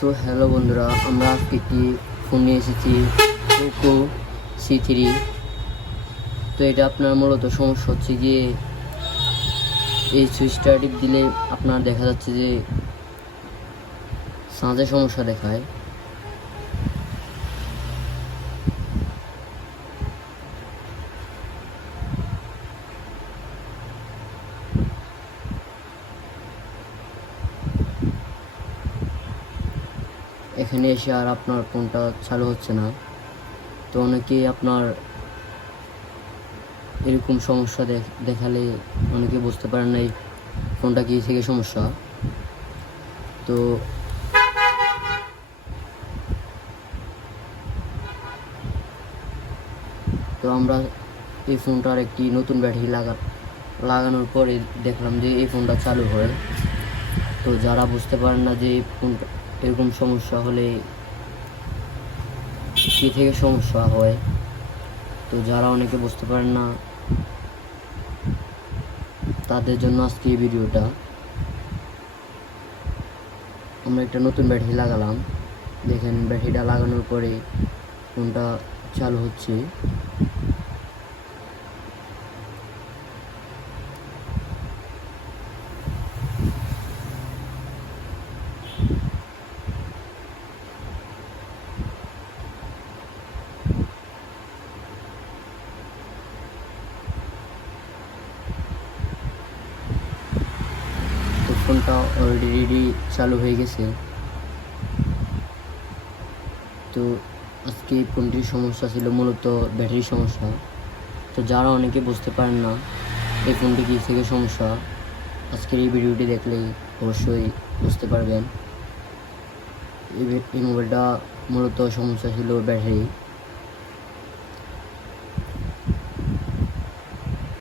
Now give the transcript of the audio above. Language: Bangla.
সো হ্যালো বন্ধুরা। আমরা আজকে একটি ফোন নিয়ে এসেছি পোকো সি থ্রি তো এটা আপনার মূলত সমস্যা হচ্ছে গিয়ে এই সুইচটা দিলে আপনার দেখা যাচ্ছে যে সাঁজে সমস্যা দেখায়। এখানে এসে আর আপনার ফোনটা চালু হচ্ছে না। তো অনেকেই আপনার এরকম সমস্যা দেখ- দেখালে অনেকে বুঝতে পারেন না এই ফোনটা কি থেকে সমস্যা। তো তো আমরা এই ফোনটার একটি নতুন ব্যাটারি লাগা, লাগানোর পরে দেখলাম যে এই ফোনটা চালু হয়। তো যারা বুঝতে পারেন না যে এই ফোনটা এরকম সমস্যা হলে কী থেকে সমস্যা হয়? তো যারা অনেকে বুঝতে পারেন না, তাদের জন্য আজকে এই ভিডিওটা। আমরা একটা নতুন ব্যাটারি লাগালাম। দেখেন ব্যাটারিটা লাগানোর পরে ফোনটা চালু হচ্ছে? ফোনটা অলরেডি চালু হয়ে গেছে। তো আজকে এই ফোনটির সমস্যা ছিল মূলত ব্যাটারির সমস্যা। তো যারা অনেকে বুঝতে পারেন না এই ফোনটি কী থেকে সমস্যা, আজকের এই ভিডিওটি দেখলেই অবশ্যই বুঝতে পারবেন। এই মোবাইলটা মূলত সমস্যা ছিল ব্যাটারি।